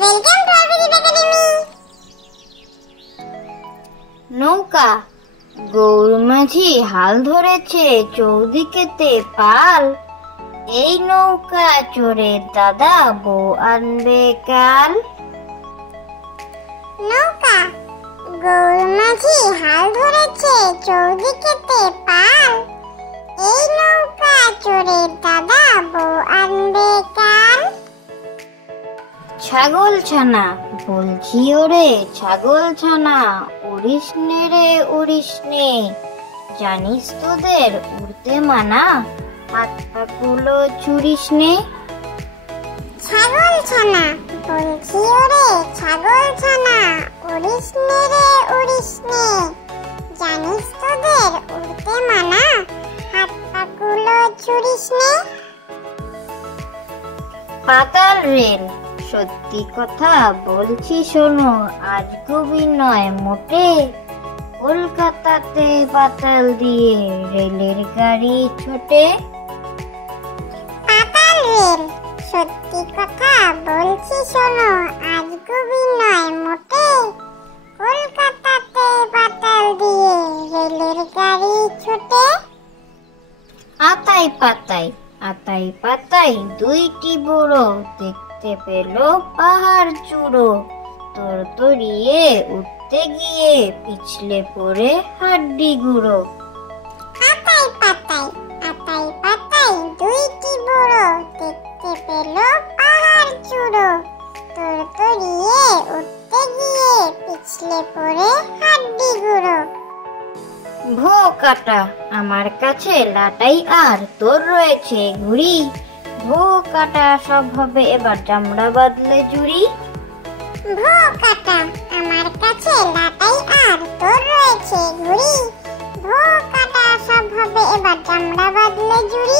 Welcome to আরভিজিৎ academy. নৌকা গৌর মাঝি হাল ধরেছে চৌদিকেতে পাল, এই নৌকা চড়ে দাদা বউ আনবে কাল। নৌকা গৌর মাঝি হাল ধরেছে চৌদিকেতে পাল, এই নৌকা চড়ে দাদা বউ আনবে কাল। ছাগল ছানা বলছি ওরে ছাগল ছানা, উড়িস নে রে উড়িস নে, জানিস তোদের উড়তে মানা, হাত পাগুলো ছুড়িস নে। ছাগল ছানা বলছি ওরে ছাগল ছানা, উড়িস নে রে উড়িস নে, জানিস তোদের উড়তে মানা, হাত পাগুলো ছুড়িস নে। পাতাল রেল সত্যি কথা বলছি শোনো, আজ কবি নয় মোটে, কলকাতাতে পাতাল দিয়ে রেলের গাড়ি ছোটে। পাতাল রেল সত্যি কথা বলছি শোনো, আজ কবি নয় মোটে, কলকাতাতে পাতাল দিয়ে রেলের গাড়ি ছোটে। আতাই পাতাই আতাই পাতাই দুইটি বুড়ো, দেখতে পেল পাহাড় চূড়ো, তোর তরিয়ে উঠতে গিয়ে পিছলে পড়ে হাড্ডি গুঁড়ো। আতাই পাতাই আতাই পাতাই দুইটি বুড়ো, দেখতে পেল পাহাড় চূড়ো, তোর তরিয়ে উঠতে গিয়ে পিছলে পড়ে হাড্ডি গুঁড়ো। ভো কাটা আমার কাছে লাটাই আর তোর রয়েছে ঘুড়ি, ভো কাটা সব হবে এবার চামড়া বাদলে চুরি। ভো কাটা আমার কাছে লাটাই আর তোর রয়েছে ঘুড়ি, ভো কাটা সব হবে এবার চামড়া বাদলে জুড়ি।